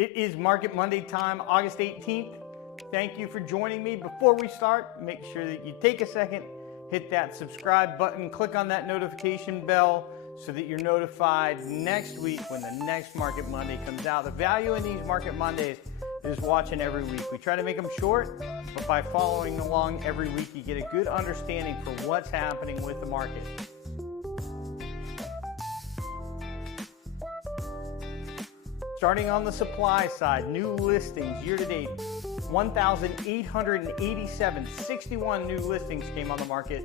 It is Market Monday time, August 18th. Thank you for joining me. Before we start, make sure that you take a second, hit that subscribe button, click on that notification bell so that you're notified next week when the next Market Monday comes out. The value in these Market Mondays is watching every week. We try to make them short, but by following along every week, you get a good understanding for what's happening with the market. Starting on the supply side, new listings year to date, 1,887, 61 new listings came on the market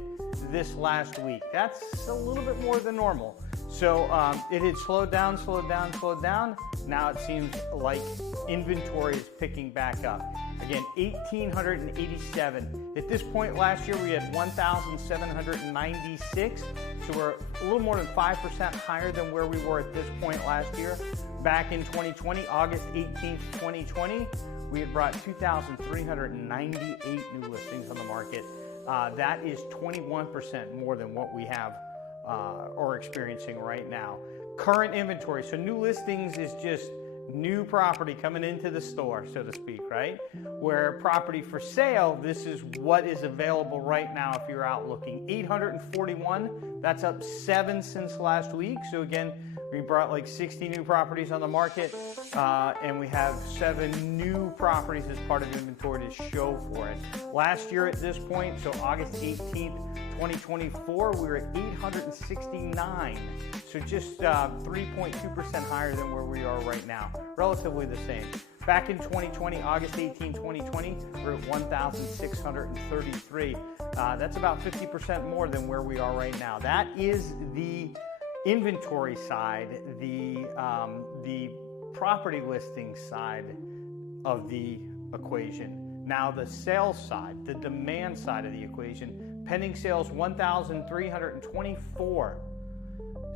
this last week. That's a little bit more than normal. So it had slowed down. Now it seems like inventory is picking back up. Again, 1,887. At this point last year, we had 1,796. So we're a little more than 5% higher than where we were at this point last year. Back in 2020, August 18th, 2020, we had brought 2,398 new listings on the market. That is 21% more than what we have or experiencing right now. Current inventory, so new listings is just new property coming into the store, so to speak, right? Where property for sale, this is what is available right now if you're out looking. 841, that's up 7 since last week. So again, we brought like 60 new properties on the market, and we have 7 new properties as part of inventory to show for it. Last year at this point, so August 18th, 2024, we were at 869. So just 3.2% higher than where we are right now. Relatively the same. Back in 2020, August 18, 2020, we're at 1,633. That's about 50% more than where we are right now. That is the inventory side, the property listing side of the equation. Now the sales side, the demand side of the equation, pending sales 1,324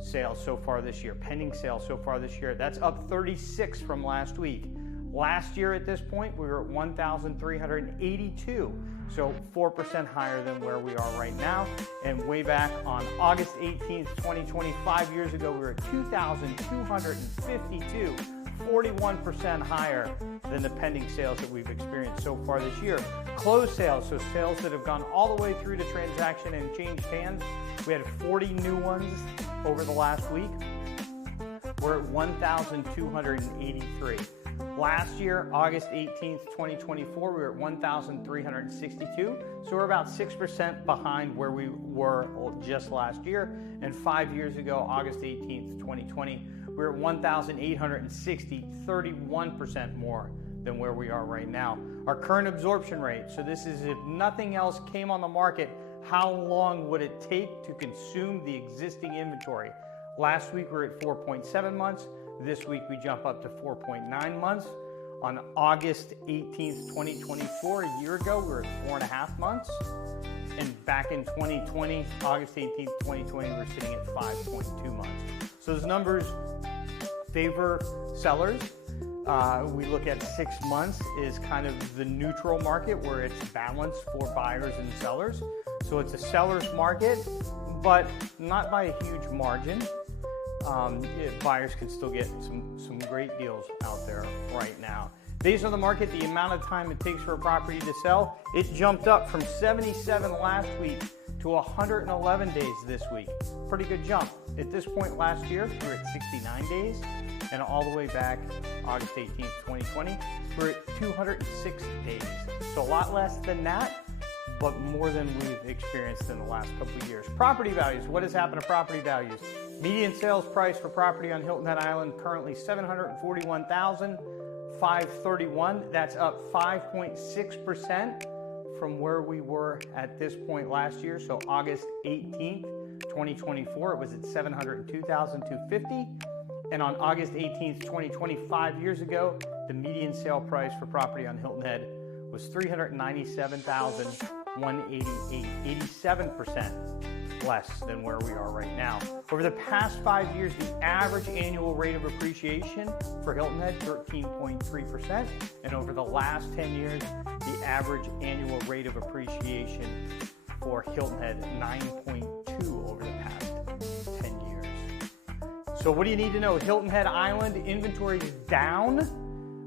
sales so far this year. Pending sales so far this year. That's up 36 from last week. Last year at this point, we were at 1,382. So 4% higher than where we are right now. And way back on August 18th, 2020, 5 years ago, we were at 2,252, 41% higher than the pending sales that we've experienced so far this year. Closed sales, so sales that have gone all the way through to transaction and changed hands. We had 40 new ones over the last week. We're at 1,283. Last year, August 18th, 2024, we were at 1,362. So we're about 6% behind where we were just last year. And 5 years ago, August 18th, 2020, we were at 1,860, 31% more than where we are right now. Our current absorption rate, so this is if nothing else came on the market, how long would it take to consume the existing inventory? Last week we were at 4.7 months. This week we jump up to 4.9 months. On August 18th, 2024, a year ago, we were at 4.5 months. And back in 2020, August 18th, 2020, we're sitting at 5.2 months. So those numbers favor sellers. We look at 6 months is kind of the neutral market where it's balanced for buyers and sellers. So it's a seller's market, but not by a huge margin. Buyers can still get some great deals out there right now. Days on the market, the amount of time it takes for a property to sell, it jumped up from 77 last week to 111 days this week. Pretty good jump. At this point last year, we were at 69 days, and all the way back August 18th, 2020, we're at 206 days. So a lot less than that, but more than we've experienced in the last couple of years. Property values, what has happened to property values? Median sales price for property on Hilton Head Island currently $741,531. That's up 5.6% from where we were at this point last year. So August 18th, 2024, it was at $702,250. And on August 18th, 2020, 5 years ago, the median sale price for property on Hilton Head was $397,188, 87% less than where we are right now. Over the past 5 years, the average annual rate of appreciation for Hilton Head, 13.3%. And over the last 10 years, the average annual rate of appreciation for Hilton Head, 9.2 over the past 10 years. So what do you need to know? Hilton Head Island inventory is down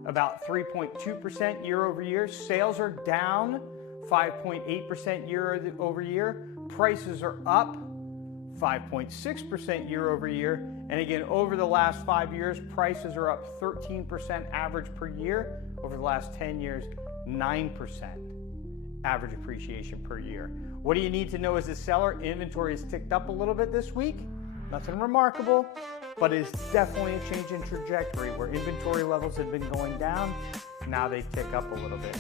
about 3.2% year over year. Sales are down 5.8% year over year. Prices are up 5.6% year over year. And again, over the last 5 years, prices are up 13% average per year. Over the last 10 years, 9% average appreciation per year. What do you need to know as a seller? Inventory has ticked up a little bit this week. Nothing remarkable, but it's definitely a change in trajectory where inventory levels have been going down. Now they tick up a little bit.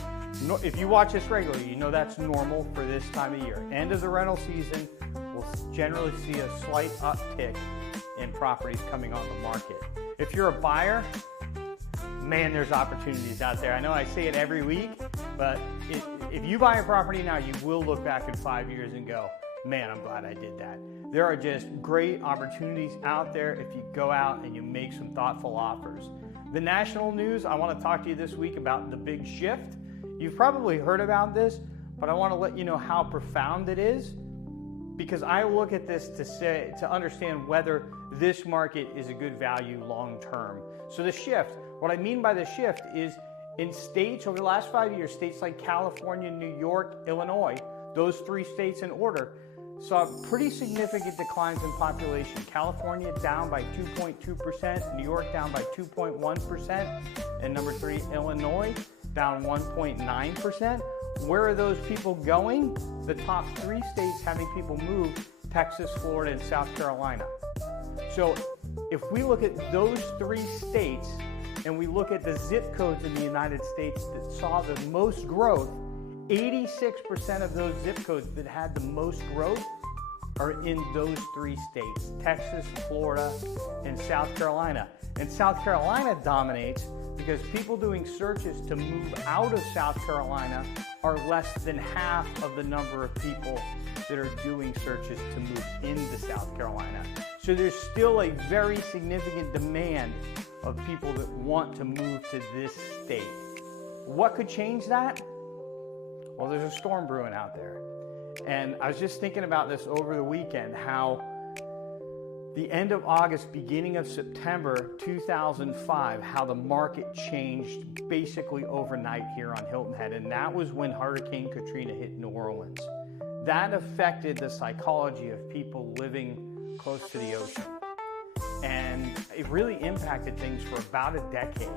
If you watch this regularly, you know that's normal for this time of year. End of the rental season, we'll generally see a slight uptick in properties coming on the market. If you're a buyer, man, there's opportunities out there. I know I say it every week, but if you buy a property now, you will look back in 5 years and go, man, I'm glad I did that. There are just great opportunities out there if you go out and you make some thoughtful offers. The national news, I want to talk to you this week about the big shift. You've probably heard about this, but I want to let you know how profound it is, because I look at this to understand whether this market is a good value long term. So the shift, what I mean by the shift is in states over the last 5 years, states like California, New York, Illinois, those 3 states in order, saw pretty significant declines in population. California down by 2.2%, New York down by 2.1%, and number 3, Illinois down 1.9%. Where are those people going? The top 3 states having people move: Texas, Florida, and South Carolina. So if we look at those 3 states and we look at the zip codes in the United States that saw the most growth, 86% of those zip codes that had the most growth are in those 3 states: Texas, Florida, and South Carolina. And South Carolina dominates because people doing searches to move out of South Carolina are less than half of the number of people that are doing searches to move into South Carolina. So there's still a very significant demand of people that want to move to this state. What could change that? Well, there's a storm brewing out there. And I was just thinking about this over the weekend, how the end of August, beginning of September 2005, how the market changed basically overnight here on Hilton Head. And that was when Hurricane Katrina hit New Orleans. That affected the psychology of people living close to the ocean. And it really impacted things for about a decade.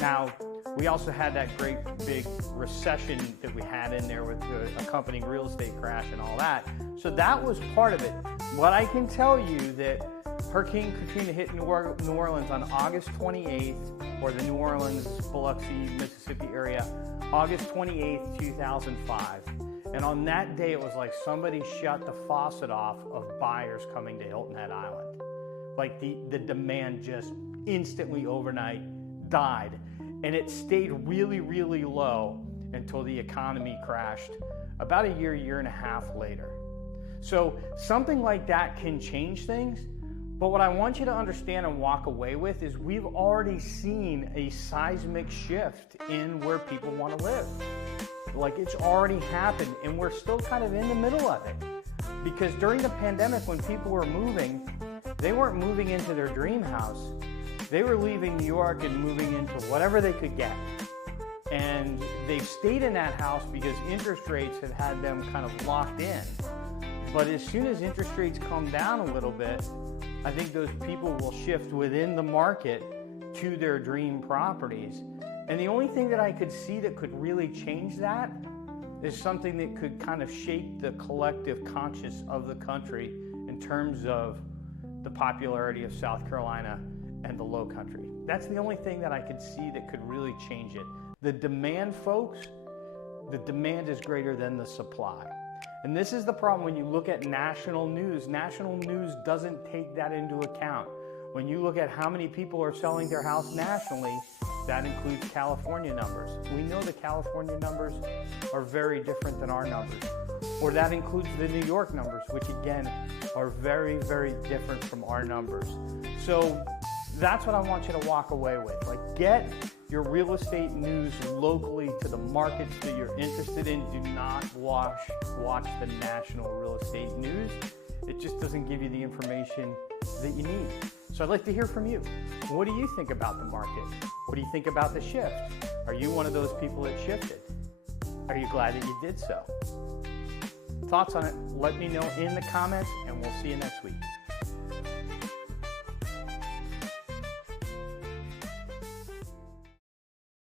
Now, we also had that great big recession that we had in there with the accompanying real estate crash and all that. So that was part of it. What I can tell you that Hurricane Katrina hit New Orleans on August 28th, or the New Orleans, Biloxi, Mississippi area, August 28th, 2005. And on that day, it was like somebody shut the faucet off of buyers coming to Hilton Head Island. Like the demand just instantly overnight died. And it stayed really, really low until the economy crashed about a year and a half later. So something like that can change things. But what I want you to understand and walk away with is we've already seen a seismic shift in where people want to live. Like, it's already happened, and we're still kind of in the middle of it. Because during the pandemic, when people were moving, they weren't moving into their dream house. They were leaving New York and moving into whatever they could get. And they've stayed in that house because interest rates have had them kind of locked in. But as soon as interest rates come down a little bit, I think those people will shift within the market to their dream properties. And the only thing that I could see that could really change that is something that could kind of shake the collective conscience of the country in terms of the popularity of South Carolina and the Low Country. That's the only thing that I could see that could really change it. The demand, folks, the demand is greater than the supply. And this is the problem when you look at national news. National news doesn't take that into account. When you look at how many people are selling their house nationally, that includes California numbers. We know the California numbers are very different than our numbers. Or that includes the New York numbers, which again are very, very different from our numbers. So that's what I want you to walk away with. Like, get your real estate news locally to the markets that you're interested in. Do not watch the national real estate news. It just doesn't give you the information that you need. So I'd like to hear from you. What do you think about the market? What do you think about the shift? Are you one of those people that shifted? Are you glad that you did so? Thoughts on it? Let me know in the comments, and we'll see you next week.